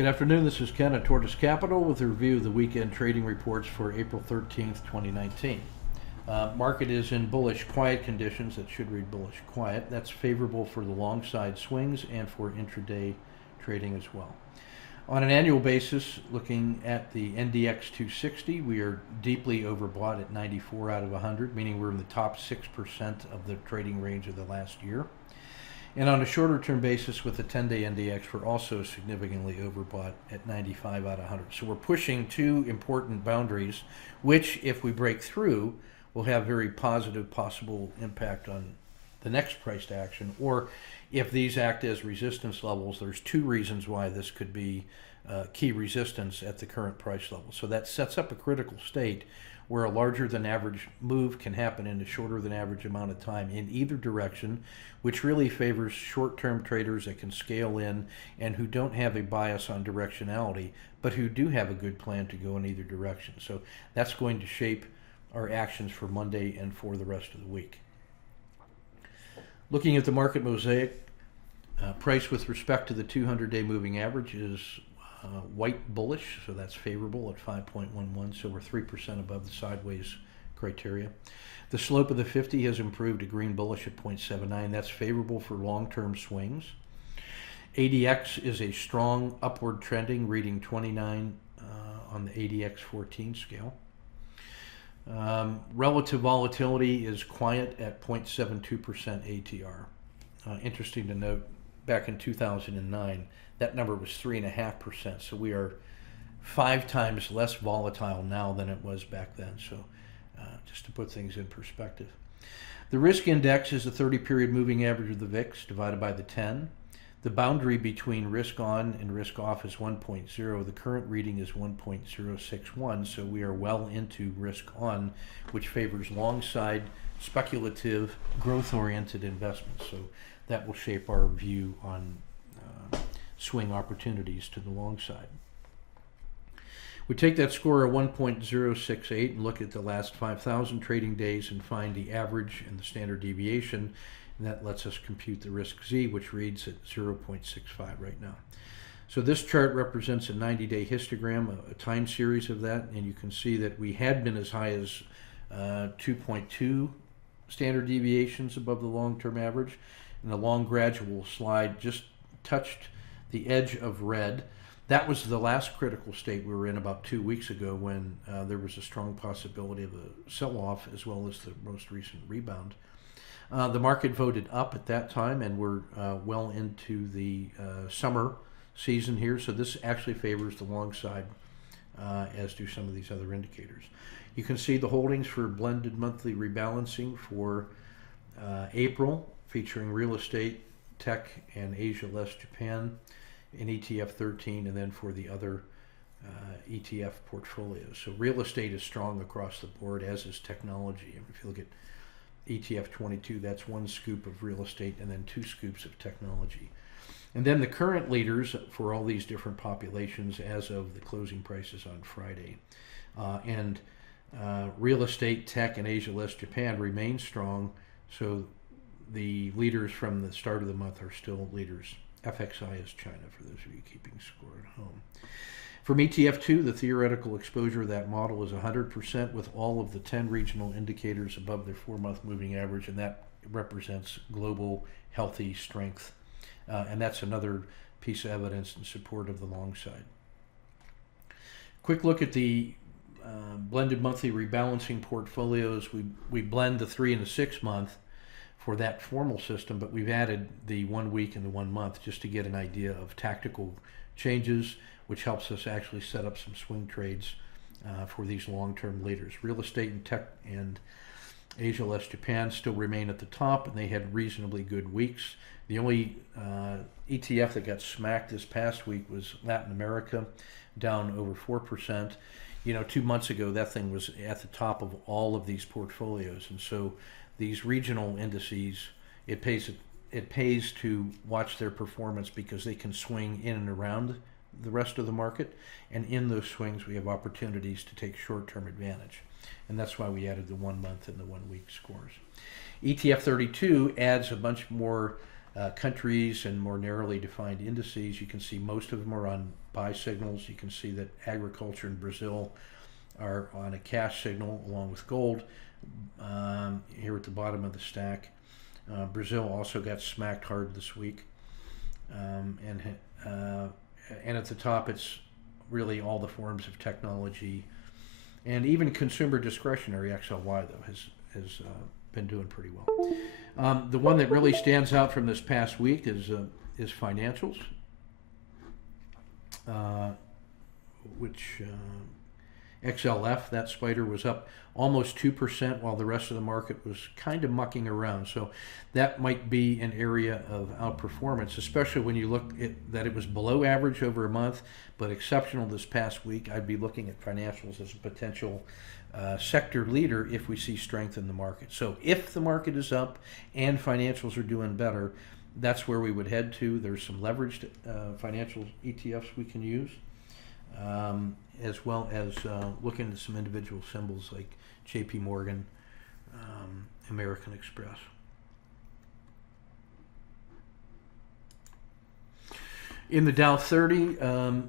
Good afternoon, this is Ken at Tortoise Capital with a review of the weekend trading reports for April 13th, 2019. Market is in bullish quiet conditions. That should read bullish quiet. That's favorable for the long side swings and for intraday trading as well. On an annual basis, looking at the NDX 260, we are deeply overbought at 94 out of 100, meaning we're in the top 6% of the trading range of the last year. And on a shorter term basis with the 10-day NDX, we're also significantly overbought at 95 out of 100. So we're pushing two important boundaries, which if we break through, will have very positive possible impact on the next priced action. Or if these act as resistance levels, there's two reasons why this could be key resistance at the current price level. So that sets up a critical state where a larger than average move can happen in a shorter than average amount of time in either direction, which really favors short-term traders that can scale in and who don't have a bias on directionality, but who do have a good plan to go in either direction. So that's going to shape our actions for Monday and for the rest of the week. Looking at the market mosaic, price with respect to the 200-day moving average is white bullish, so that's favorable at 5.11, so we're 3% above the sideways criteria. The slope of the 50 has improved to green bullish at 0.79. That's favorable for long-term swings. ADX is a strong upward trending, reading 29 on the ADX 14 scale. Relative volatility is quiet at 0.72% ATR. Interesting to note, back in 2009, that number was 3.5%. So we are 5 times less volatile now than it was back then. So just to put things in perspective. The risk index is the 30-period moving average of the VIX divided by the 10. The boundary between risk on and risk off is 1.0. The current reading is 1.061, so we are well into risk on, which favors long side, speculative, growth-oriented investments. So that will shape our view on swing opportunities to the long side. We take that score of 1.068 and look at the last 5,000 trading days and find the average and the standard deviation, and that lets us compute the risk Z, which reads at 0.65 right now. So this chart represents a 90-day histogram, a time series of that, and you can see that we had been as high as 2.2 standard deviations above the long-term average, and the long gradual slide just touched the edge of red. That was the last critical state we were in about 2 weeks ago when there was a strong possibility of a sell-off as well as the most recent rebound. The market voted up at that time, and we're well into the summer season here, so this actually favors the long side, as do some of these other indicators. You can see the holdings for blended monthly rebalancing for April, featuring real estate, tech, and Asia less Japan in ETF 13, and then for the other ETF portfolios. So real estate is strong across the board, as is technology. And if you look at ETF 22, that's 1 scoop of real estate and then 2 scoops of technology. And then the current leaders for all these different populations as of the closing prices on Friday. Real estate, tech, and Asia less Japan remain strong, so the leaders from the start of the month are still leaders. FXI is China, for those of you keeping score at home. From ETF2, the theoretical exposure of that model is 100% with all of the 10 regional indicators above their 4-month moving average, and that represents global healthy strength. And that's another piece of evidence in support of the long side. Quick look at the blended monthly rebalancing portfolios. We blend the 3 and the 6 month for that formal system, but we've added the 1 week and the 1 month just to get an idea of tactical changes, which helps us actually set up some swing trades for these long-term leaders. Real estate and tech and Asia less Japan still remain at the top, and they had reasonably good weeks. The only ETF that got smacked this past week was Latin America, down over 4%. 2 months ago, that thing was at the top of all of these portfolios, and so these regional indices, it pays to watch their performance because they can swing in and around the rest of the market, and in those swings we have opportunities to take short-term advantage, and that's why we added the 1 month and the 1 week scores. ETF 32 adds a bunch more countries and more narrowly defined indices, you can see most of them are on buy signals. You can see that agriculture in Brazil are on a cash signal along with gold here at the bottom of the stack. Brazil also got smacked hard this week. And at the top, it's really all the forms of technology, and even consumer discretionary. XLY though has been doing pretty well. The one that really stands out from this past week is financials, which XLF, that spider, was up almost 2%, while the rest of the market was kind of mucking around. So that might be an area of outperformance, especially when you look at that it was below average over a month, but exceptional this past week. I'd be looking at financials as a potential sector leader if we see strength in the market. So if the market is up and financials are doing better, that's where we would head to. There's some leveraged financial ETFs we can use, as well as looking at some individual symbols like JP Morgan, American Express. In the Dow 30,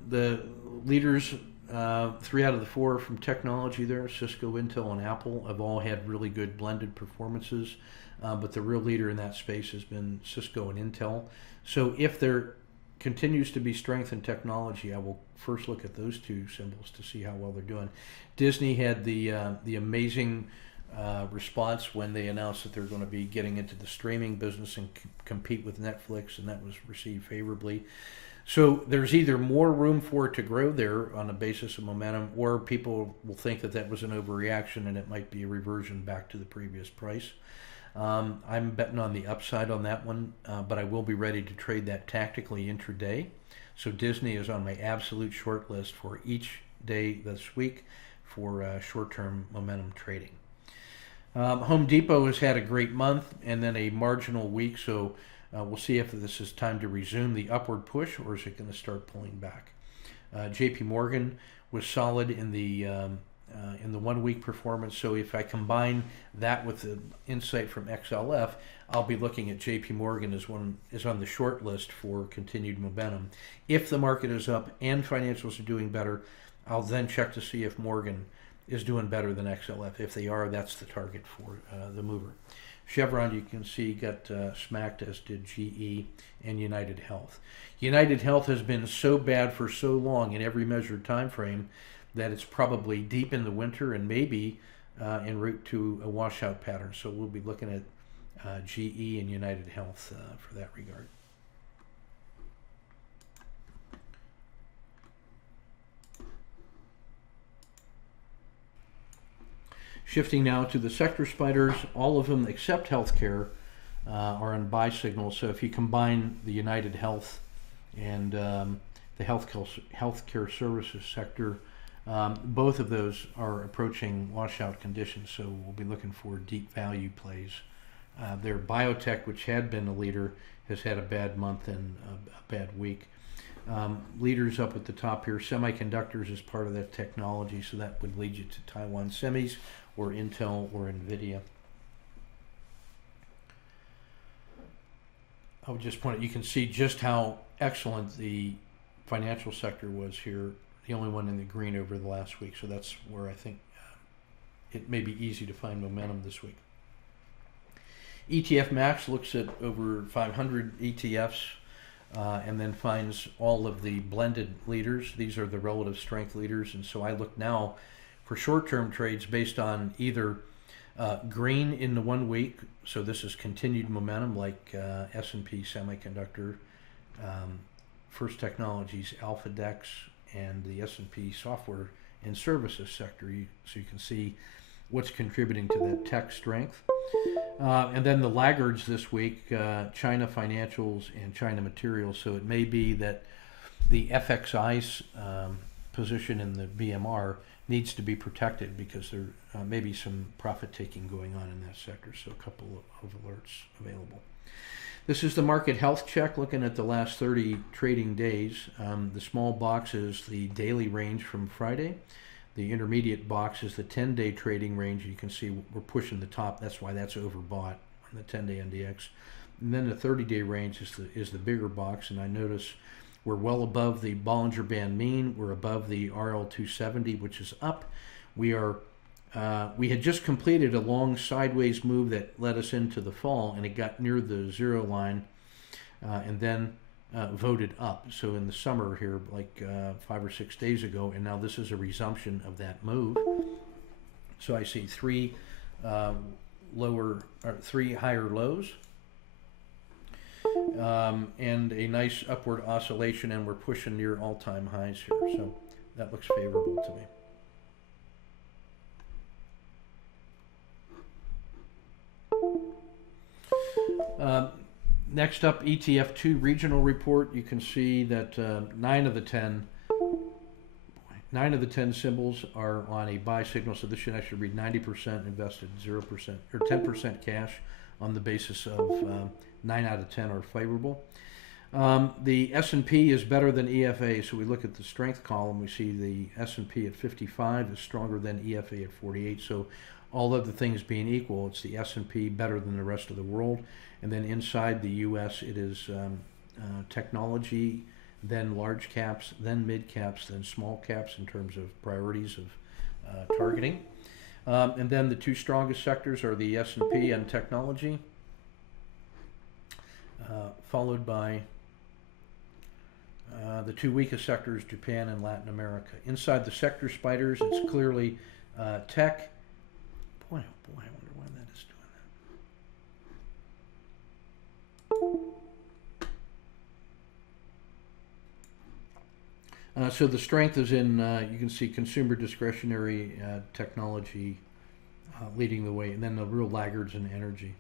the leaders, 3 out of the 4 from technology there, Cisco, Intel, and Apple, have all had really good blended performances. But the real leader in that space has been Cisco and Intel. So if there continues to be strength in technology, I will first look at those two symbols to see how well they're doing. Disney had the amazing response when they announced that they're going to be getting into the streaming business and compete with Netflix, and that was received favorably. So there's either more room for it to grow there on a basis of momentum, or people will think that that was an overreaction and it might be a reversion back to the previous price. I'm betting on the upside on that one, but I will be ready to trade that tactically intraday. So Disney is on my absolute short list for each day this week for short-term momentum trading. Home Depot has had a great month and then a marginal week, so we'll see if this is time to resume the upward push, or is it going to start pulling back. JP Morgan was solid in the 1 week performance. So if I combine that with the insight from XLF, I'll be looking at JP Morgan as one is on the short list for continued momentum. If the market is up and financials are doing better, I'll then check to see if Morgan is doing better than XLF. If they are, that's the target for the mover. Chevron, you can see, got smacked, as did GE and United Health. United Health has been so bad for so long in every measured time frame that it's probably deep in the winter and maybe en route to a washout pattern. So we'll be looking at GE and United Health for that regard. Shifting now to the sector spiders, all of them except healthcare are on buy signals. So if you combine the United Health and the healthcare services sector, both of those are approaching washout conditions, so we'll be looking for deep value plays. Their biotech, which had been a leader, has had a bad month and a bad week. Leaders up at the top here, semiconductors is part of that technology, so that would lead you to Taiwan Semis or Intel or NVIDIA. I would just point out, you can see just how excellent the financial sector was here, the only one in the green over the last week, so that's where I think it may be easy to find momentum this week. ETF Max looks at over 500 ETFs and then finds all of the blended leaders. These are the relative strength leaders, and so I look now for short-term trades based on either green in the 1 week, so this is continued momentum like S&P Semiconductor, First Technologies, AlphaDex, and the S&P software and services sector. So you can see what's contributing to that tech strength. And then the laggards this week, China Financials and China Materials. So it may be that the FXI's position in the BMR needs to be protected because there may be some profit taking going on in that sector. So a couple of alerts available. This is the market health check looking at the last 30 trading days. The small box is the daily range from Friday. The intermediate box is the 10-day trading range. You can see we're pushing the top. That's why that's overbought on the 10-day NDX. And then the 30-day range is the bigger box, and I notice we're well above the Bollinger Band mean. We're above the RL270, which is up. We had just completed a long sideways move that led us into the fall, and it got near the zero line, and then voted up. So in the summer here, like 5 or 6 days ago, and now this is a resumption of that move. So I see three higher lows. And a nice upward oscillation, and we're pushing near all-time highs here, so that looks favorable to me. Next up, ETF2 regional report. You can see that 9 of the 10 symbols are on a buy signal, so this should actually read 90% invested, 0% or 10% cash on the basis of 9 out of 10 are favorable. The S&P is better than EFA, so we look at the strength column. We see the S&P at 55 is stronger than EFA at 48. So all other things being equal, it's the S&P better than the rest of the world. And then inside the U.S., it is technology, then large caps, then mid caps, then small caps in terms of priorities of targeting. And then the two strongest sectors are the S&P and technology, followed by the two weakest sectors, Japan and Latin America. Inside the sector spiders, it's clearly tech. Boy, oh boy, I wonder why that is doing that. So the strength is in, you can see consumer discretionary, technology leading the way, and then the real laggards in energy.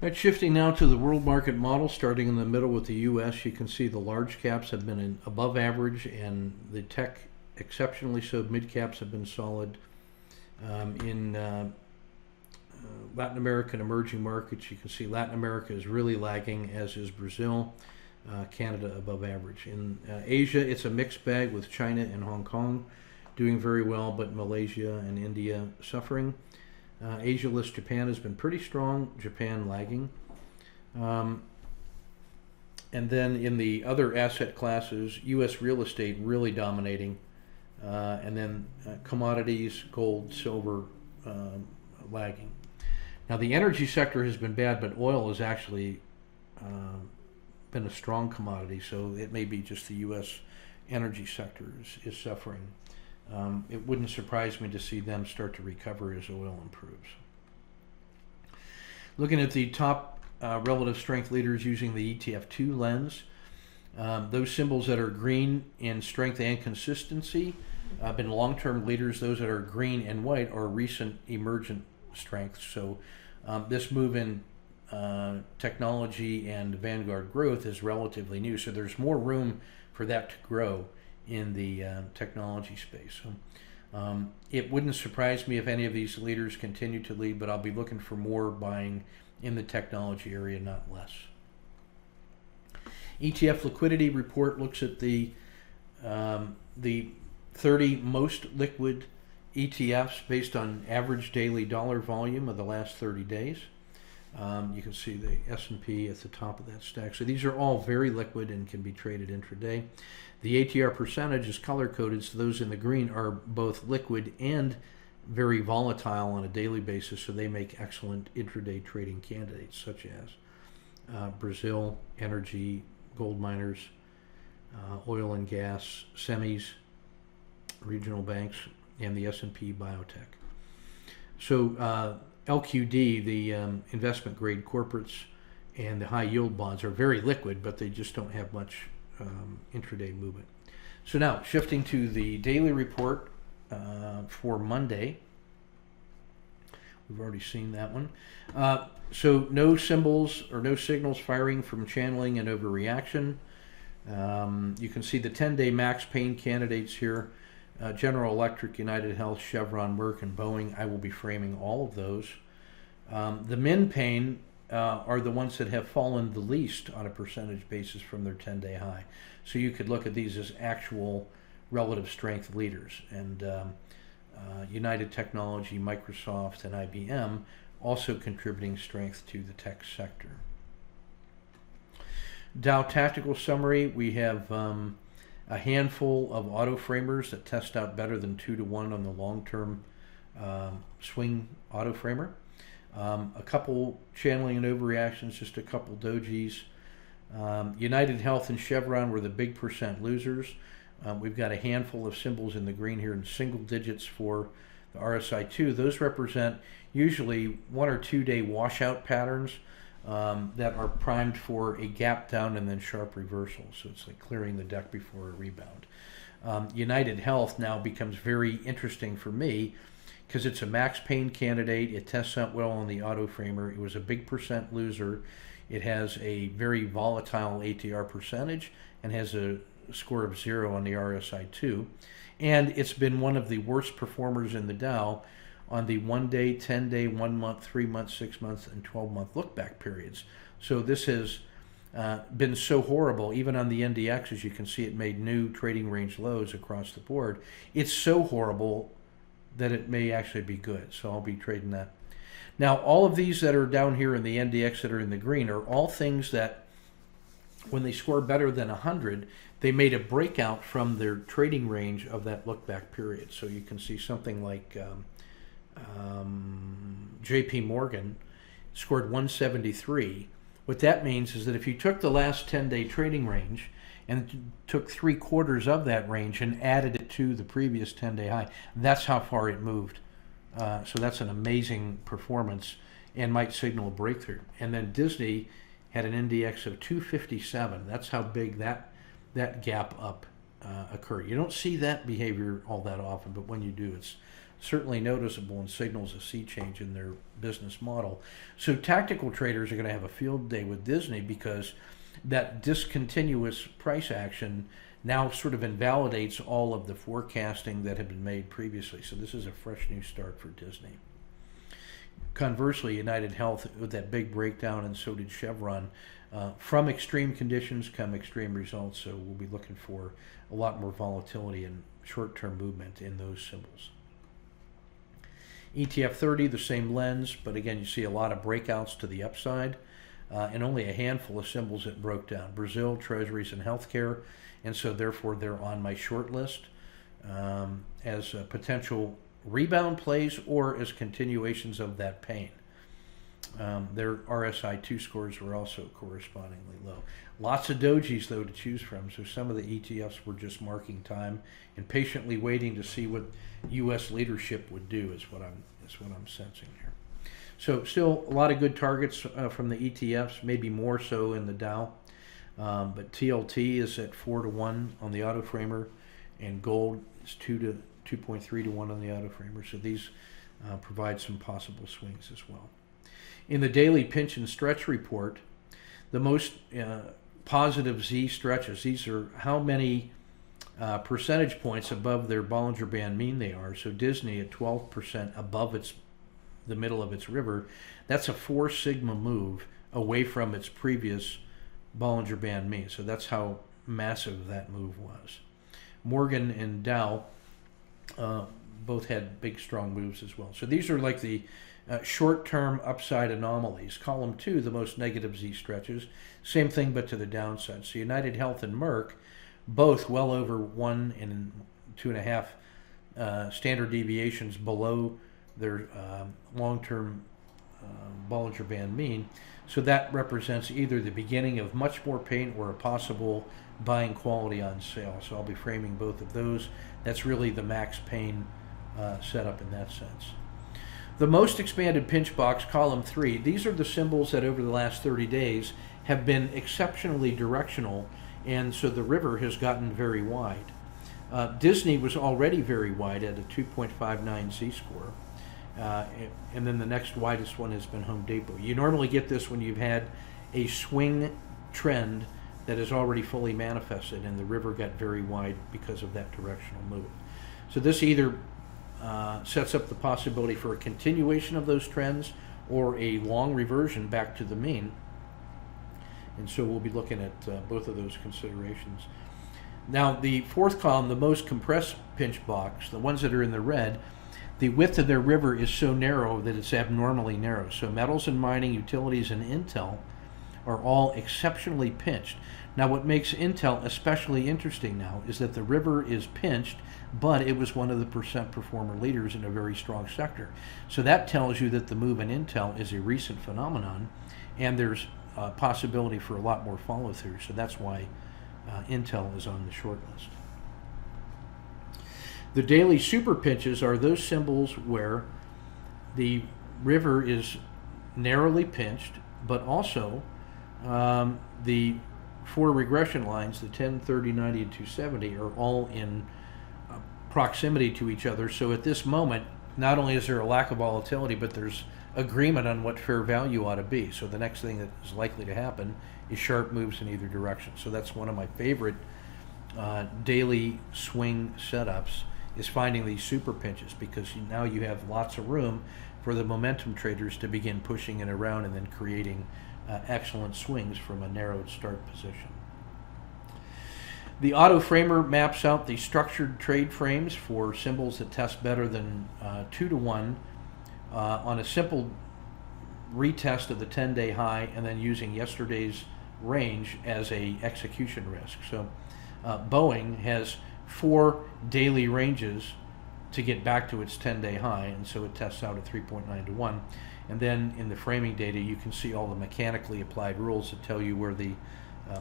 Right, shifting now to the world market model, starting in the middle with the U.S., you can see the large caps have been above average, and the tech exceptionally so. Mid caps have been solid. In Latin American emerging markets, you can see Latin America is really lagging, as is Brazil. Canada above average. In Asia, it's a mixed bag with China and Hong Kong doing very well, but Malaysia and India suffering. Asia list Japan has been pretty strong, Japan lagging. And then in the other asset classes, U.S. real estate really dominating. And then commodities, gold, silver lagging. Now the energy sector has been bad, but oil has actually been a strong commodity, so it may be just the U.S. energy sector is suffering. It wouldn't surprise me to see them start to recover as oil improves. Looking at the top relative strength leaders using the ETF2 lens, those symbols that are green in strength and consistency have been long-term leaders. Those that are green and white are recent emergent strengths. So this move in technology and Vanguard growth is relatively new, so there's more room for that to grow in the technology space. So it wouldn't surprise me if any of these leaders continue to lead, but I'll be looking for more buying in the technology area, not less. ETF liquidity report looks at the 30 most liquid ETFs based on average daily dollar volume of the last 30 days. You can see the S&P at the top of that stack. So these are all very liquid and can be traded intraday. The ATR percentage is color-coded, so those in the green are both liquid and very volatile on a daily basis, so they make excellent intraday trading candidates, such as Brazil, energy, gold miners, oil and gas, semis, regional banks, and the S&P biotech. So LQD, the investment grade corporates, and the high yield bonds are very liquid, but they just don't have much intraday movement. So now shifting to the daily report for Monday. We've already seen that one. So no symbols or no signals firing from channeling and overreaction. You can see the 10-day max pain candidates here. General Electric, United Health, Chevron, Merck, and Boeing. I will be framing all of those. The min pain are the ones that have fallen the least on a percentage basis from their 10-day high. So you could look at these as actual relative strength leaders. And United Technology, Microsoft, and IBM also contributing strength to the tech sector. Dow Tactical Summary, we have a handful of auto framers that test out better than 2-to-1 on the long-term swing auto framer. A couple channeling and overreactions, just a couple dojis. United Health and Chevron were the big percent losers. We've got a handful of symbols in the green here in single digits for the RSI2. Those represent usually 1 or 2 day washout patterns that are primed for a gap down and then sharp reversal. So it's like clearing the deck before a rebound. United Health now becomes very interesting for me because it's a max pain candidate. It tests out well on the auto framer. It was a big percent loser. It has a very volatile ATR percentage and has a score of 0 on the RSI2. And it's been one of the worst performers in the Dow on the 1 day, 10 day, 1 month, 3 month, 6 month, and 12-month look-back periods. So this has been so horrible, even on the NDX, as you can see, it made new trading range lows across the board. It's so horrible that it may actually be good, so I'll be trading that. Now, all of these that are down here in the NDX that are in the green are all things that, when they score better than 100, they made a breakout from their trading range of that look-back period. So you can see something like JP Morgan scored 173. What that means is that if you took the last 10-day trading range and took 3/4 of that range and added it to the previous 10-day high, that's how far it moved. So that's an amazing performance and might signal a breakthrough. And then Disney had an NDX of 257. That's how big that gap up occurred. You don't see that behavior all that often, but when you do, it's certainly noticeable and signals a sea change in their business model. So tactical traders are going to have a field day with Disney because that discontinuous price action now sort of invalidates all of the forecasting that had been made previously. So this is a fresh new start for Disney. Conversely, United Health with that big breakdown, and so did Chevron. From extreme conditions come extreme results, so we'll be looking for a lot more volatility and short-term movement in those symbols. ETF 30, the same lens, but again, you see a lot of breakouts to the upside, and only a handful of symbols that broke down. Brazil, treasuries, and healthcare, and so therefore they're on my short list as potential rebound plays or as continuations of that pain. Their RSI2 scores were also correspondingly low. Lots of dojis, though, to choose from, so some of the ETFs were just marking time and patiently waiting to see what U.S. leadership would do, is what I'm sensing here. So still a lot of good targets from the ETFs, maybe more so in the Dow. But TLT is at 4-to-1 on the auto framer, and gold is 2.3-to-1 on the auto framer. So these provide some possible swings as well. In the daily pinch and stretch report, the most positive Z stretches, these are how many percentage points above their Bollinger Band mean they are. So Disney at 12% above the middle of its river, that's a 4 sigma move away from its previous Bollinger Band mean. So that's how massive that move was. Morgan and Dow both had big strong moves as well. So these are like the short-term upside anomalies. Column 2, the most negative Z stretches, same thing but to the downside. So United Health and Merck, both well over 1 and 2.5 standard deviations below their long-term Bollinger Band mean. So that represents either the beginning of much more pain or a possible buying quality on sale. So I'll be framing both of those. That's really the max pain setup in that sense. The most expanded pinch box, column 3, these are the symbols that over the last 30 days have been exceptionally directional, and so the river has gotten very wide. Disney was already very wide at a 2.59 Z-score, and then the next widest one has been Home Depot. You normally get this when you've had a swing trend that is already fully manifested, and the river got very wide because of that directional move. So this either sets up the possibility for a continuation of those trends or a long reversion back to the mean. And so we'll be looking at both of those considerations. Now, the fourth column, the most compressed pinch box, the ones that are in the red, the width of their river is so narrow that it's abnormally narrow. So metals and mining, utilities, and Intel are all exceptionally pinched. Now, what makes Intel especially interesting now is that the river is pinched, but it was one of the percent performer leaders in a very strong sector. So that tells you that the move in Intel is a recent phenomenon, and there's a possibility for a lot more follow through. So that's why Intel is on the short list. The daily super pinches are those symbols where the river is narrowly pinched, but also the four regression lines, the 10, 30, 90, and 270, are all in proximity to each other. So at this moment, not only is there a lack of volatility, but there's agreement on what fair value ought to be. So the next thing that is likely to happen is sharp moves in either direction. So that's one of my favorite daily swing setups, is finding these super pinches, because now you have lots of room for the momentum traders to begin pushing it around and then creating excellent swings from a narrowed start position. The auto framer maps out the structured trade frames for symbols that test better than 2 to 1 on a simple retest of the 10-day high, and then using yesterday's range as a execution risk. So Boeing has 4 daily ranges to get back to its 10-day high, and so it tests out at 3.9 to 1. And then in the framing data, you can see all the mechanically applied rules that tell you where the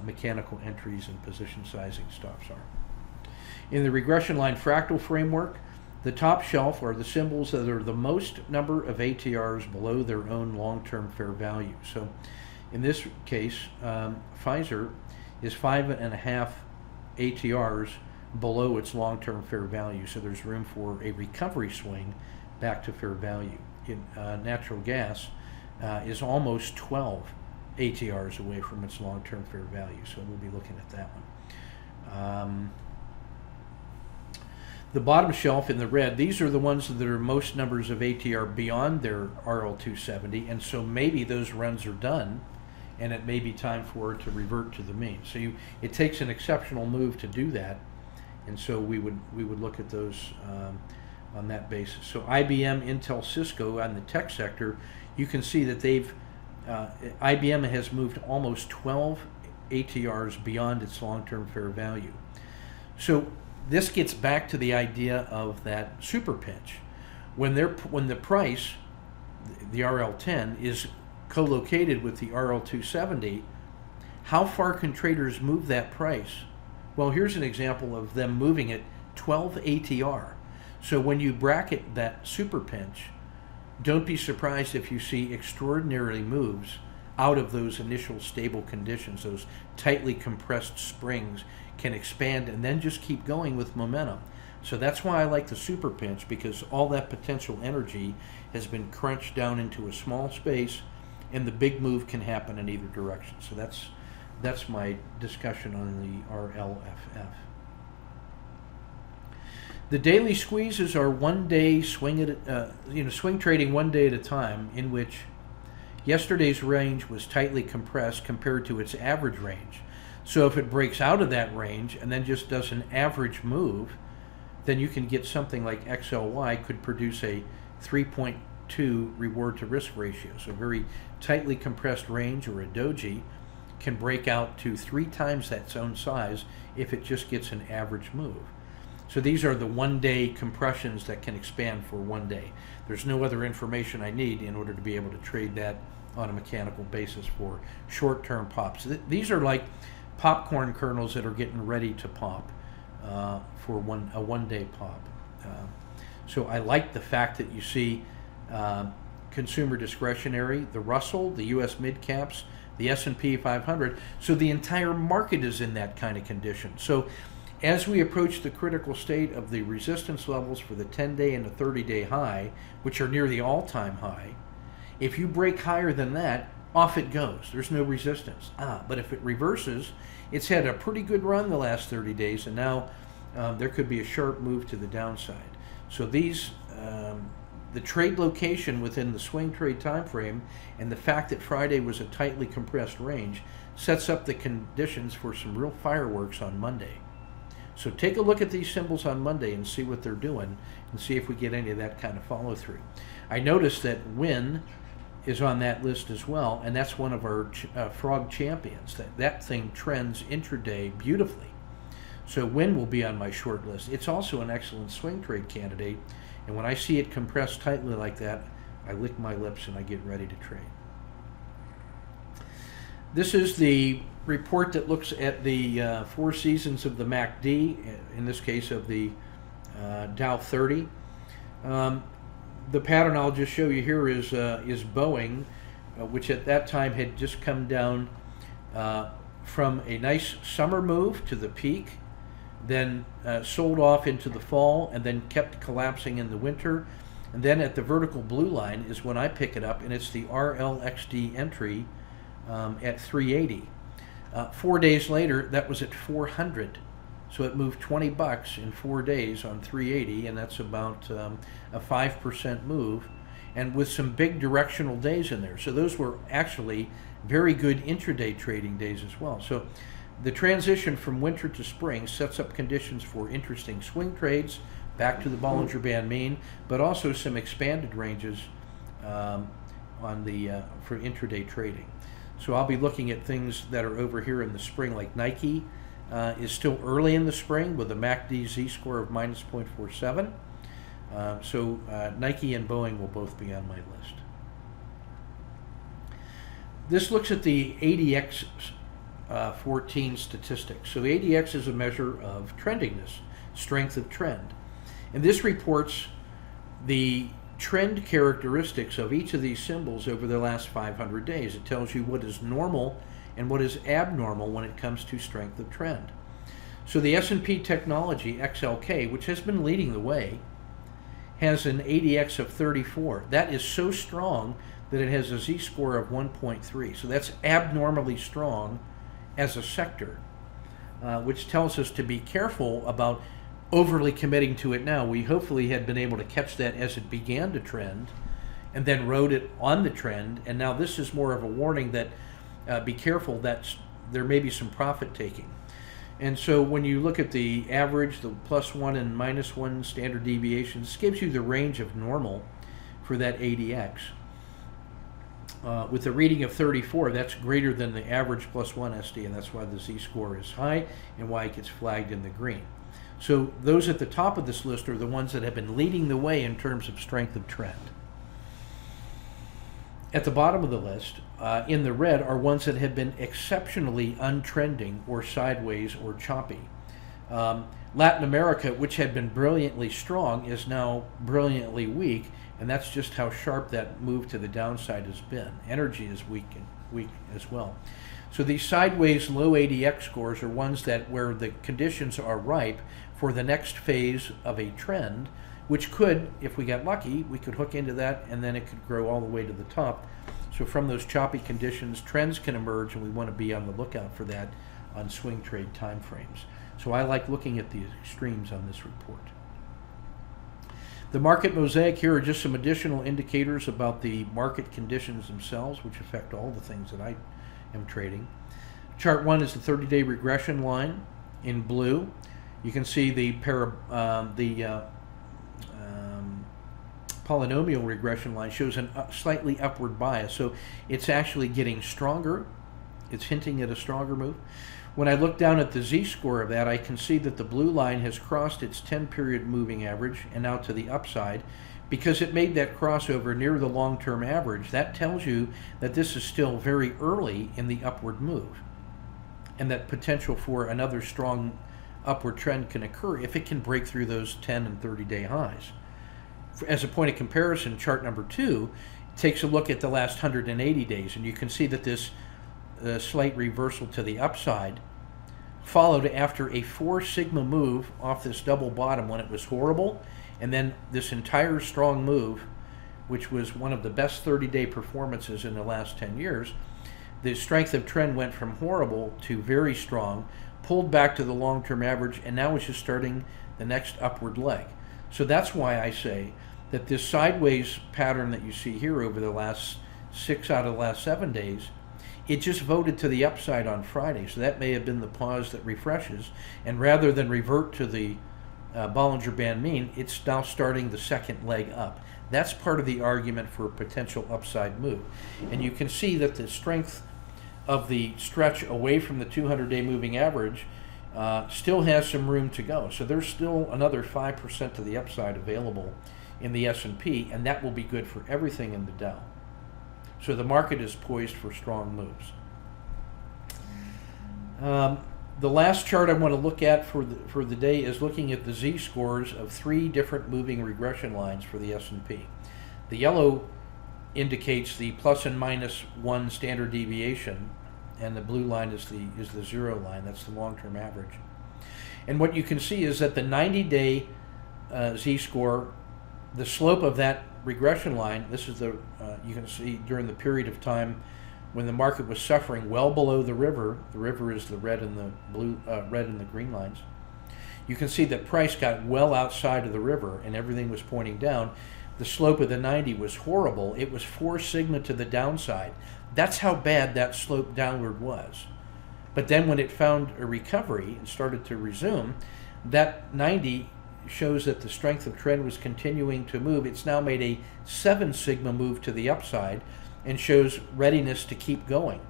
mechanical entries and position sizing stops are. In the regression line fractal framework, the top shelf are the symbols that are the most number of ATRs below their own long-term fair value. So in this case, Pfizer is 5.5 ATRs below its long-term fair value, so there's room for a recovery swing back to fair value. In natural gas is almost 12 ATRs away from its long-term fair value, so we'll be looking at that one. The bottom shelf in the red, these are the ones that are most numbers of ATR beyond their RL270, and so maybe those runs are done, and it may be time for it to revert to the mean. So it takes an exceptional move to do that, and so we would look at those on that basis. So IBM, Intel, Cisco on the tech sector, you can see that IBM has moved almost 12 ATRs beyond its long-term fair value. So this gets back to the idea of that super pinch. When the price, the RL10, is co-located with the RL270, how far can traders move that price? Well, here's an example of them moving it 12 ATR. So when you bracket that super pinch, don't be surprised if you see extraordinary moves out of those initial stable conditions. Those tightly compressed springs can expand and then just keep going with momentum. So that's why I like the super pinch, because all that potential energy has been crunched down into a small space, and the big move can happen in either direction. So that's my discussion on the RLFF. The daily squeezes are one-day swing trading 1 day at a time, in which yesterday's range was tightly compressed compared to its average range. So if it breaks out of that range and then just does an average move, then you can get something like XLY could produce a 3.2 reward to risk ratio. So a very tightly compressed range, or a doji, can break out to 3 times that own size if it just gets an average move. So these are the 1 day compressions that can expand for 1 day. There's no other information I need in order to be able to trade that on a mechanical basis for short-term pops. These are like popcorn kernels that are getting ready to pop for a 1 day pop. So I like the fact that you see consumer discretionary, the Russell, the U.S. mid-caps, the S&P 500. So the entire market is in that kind of condition. So as we approach the critical state of the resistance levels for the 10-day and the 30-day high, which are near the all-time high, if you break higher than that, off it goes. There's no resistance. But if it reverses, it's had a pretty good run the last 30 days, and now there could be a sharp move to the downside. So these, the trade location within the swing trade time frame, and the fact that Friday was a tightly compressed range, sets up the conditions for some real fireworks on Monday. So take a look at these symbols on Monday and see what they're doing and see if we get any of that kind of follow through. I noticed that Win is on that list as well, and that's one of our frog champions. That thing trends intraday beautifully. So Win will be on my short list. It's also an excellent swing trade candidate, and when I see it compressed tightly like that, I lick my lips and I get ready to trade. This is the report that looks at the 4 seasons of the MACD, in this case of the Dow 30. The pattern I'll just show you here is Boeing, which at that time had just come down from a nice summer move to the peak, then sold off into the fall, and then kept collapsing in the winter. And then at the vertical blue line is when I pick it up, and it's the RLXD entry at 380. 4 days later, that was at 400. So it moved $20 in 4 days on 380, and that's about a 5% move, and with some big directional days in there. So those were actually very good intraday trading days as well. So the transition from winter to spring sets up conditions for interesting swing trades, back to the Bollinger Band mean, but also some expanded ranges for intraday trading. So I'll be looking at things that are over here in the spring, like Nike is still early in the spring with a MACD Z-score of minus 0.47. So Nike and Boeing will both be on my list. This looks at the ADX 14 statistics. So the ADX is a measure of trendiness, strength of trend. And this reports the trend characteristics of each of these symbols over the last 500 days. It tells you what is normal and what is abnormal when it comes to strength of trend. So the S&P Technology XLK, which has been leading the way, has an ADX of 34. That is so strong that it has a Z-score of 1.3. So that's abnormally strong as a sector, which tells us to be careful about overly committing to it now. We hopefully had been able to catch that as it began to trend and then rode it on the trend, and now this is more of a warning that be careful, that there may be some profit taking. And so when you look at the average, the +1 and -1 standard deviations, this gives you the range of normal for that ADX. With a reading of 34, that's greater than the average +1 SD, and that's why the Z-score is high and why it gets flagged in the green. So those at the top of this list are the ones that have been leading the way in terms of strength of trend. At the bottom of the list, in the red, are ones that have been exceptionally untrending or sideways or choppy. Latin America, which had been brilliantly strong, is now brilliantly weak, and that's just how sharp that move to the downside has been. Energy is weak as well. So these sideways low ADX scores are ones that where the conditions are ripe for the next phase of a trend, which could, if we got lucky, we could hook into that and then it could grow all the way to the top. So from those choppy conditions, trends can emerge, and we want to be on the lookout for that on swing trade time frames. So I like looking at the extremes on this report. The market mosaic here are just some additional indicators about the market conditions themselves, which affect all the things that I am trading. Chart 1 is the 30-day regression line in blue. You can see the polynomial regression line shows a slightly upward bias, so it's actually getting stronger. It's hinting at a stronger move. When I look down at the Z-score of that, I can see that the blue line has crossed its 10-period moving average and now to the upside because it made that crossover near the long-term average. That tells you that this is still very early in the upward move and that potential for another strong upward trend can occur if it can break through those 10 and 30-day highs. As a point of comparison, chart number 2 takes a look at the last 180 days, and you can see that this slight reversal to the upside followed after a 4 sigma move off this double bottom when it was horrible, and then this entire strong move, which was one of the best 30-day performances in the last 10 years. The strength of trend went from horrible to very strong, pulled back to the long-term average, and now it's just starting the next upward leg. So that's why I say that this sideways pattern that you see here over the last 6 out of the last 7 days It just voted to the upside on Friday, so that may have been the pause that refreshes. And rather than revert to the Bollinger Band mean, it's now starting the second leg up. That's part of the argument for a potential upside move. And you can see that the strength of the stretch away from the 200-day moving average still has some room to go. So there's still another 5% to the upside available in the S&P, and that will be good for everything in the Dow. So the market is poised for strong moves. The last chart I want to look at for the day is looking at the z-scores of 3 different moving regression lines for the S&P. The yellow indicates the plus and minus 1 standard deviation, and the blue line is the 0 line. That's the long-term average. And what you can see is that the 90-day z-score, the slope of that regression line, this is you can see during the period of time when the market was suffering well below the river. The river is the red and the blue, red and the green lines. You can see that price got well outside of the river and everything was pointing down. The slope of the 90 was horrible. It was 4 sigma to the downside. That's how bad that slope downward was. But then when it found a recovery and started to resume, that 90 shows that the strength of trend was continuing to move. It's now made a 7 sigma move to the upside and shows readiness to keep going.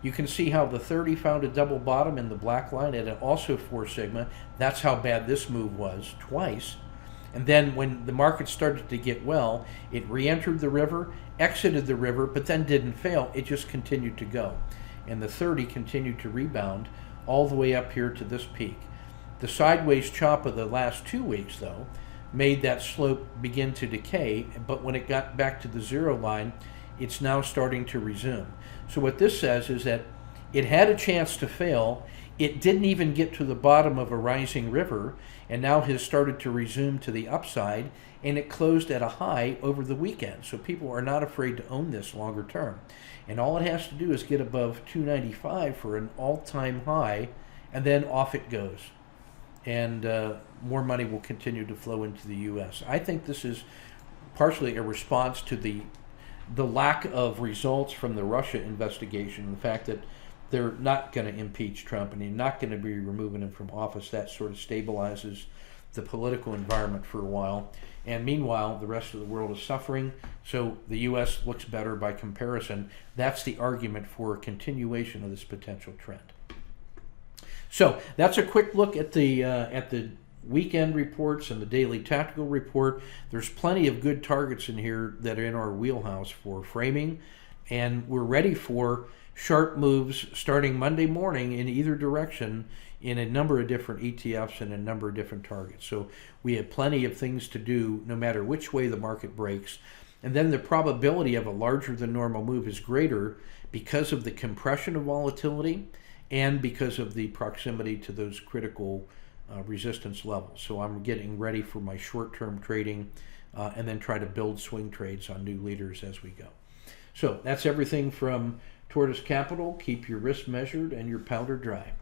You can see how the 30 found a double bottom in the black line at also 4 sigma. That's how bad this move was, twice. And then when the market started to get well, it re-entered the river, exited the river, but then didn't fail. It just continued to go. And the 30 continued to rebound all the way up here to this peak. The sideways chop of the last 2 weeks, though, made that slope begin to decay, but when it got back to the 0 line, it's now starting to resume. So what this says is that it had a chance to fail. It didn't even get to the bottom of a rising river, and now has started to resume to the upside, and it closed at a high over the weekend. So people are not afraid to own this longer term. And all it has to do is get above 295 for an all-time high, and then off it goes. And more money will continue to flow into the U.S. I think this is partially a response to the lack of results from the Russia investigation, the fact that they're not going to impeach Trump and they're not going to be removing him from office. That sort of stabilizes the political environment for a while. And meanwhile, the rest of the world is suffering, so the U.S. looks better by comparison. That's the argument for a continuation of this potential trend. So that's a quick look at the weekend reports and the daily tactical report. There's plenty of good targets in here that are in our wheelhouse for framing, and we're ready for sharp moves starting Monday morning in either direction in a number of different ETFs and a number of different targets. So we have plenty of things to do no matter which way the market breaks. And then the probability of a larger than normal move is greater because of the compression of volatility and because of the proximity to those critical resistance levels. So I'm getting ready for my short-term trading and then try to build swing trades on new leaders as we go. So that's everything from Tortoise Capital. Keep your risk measured and your powder dry.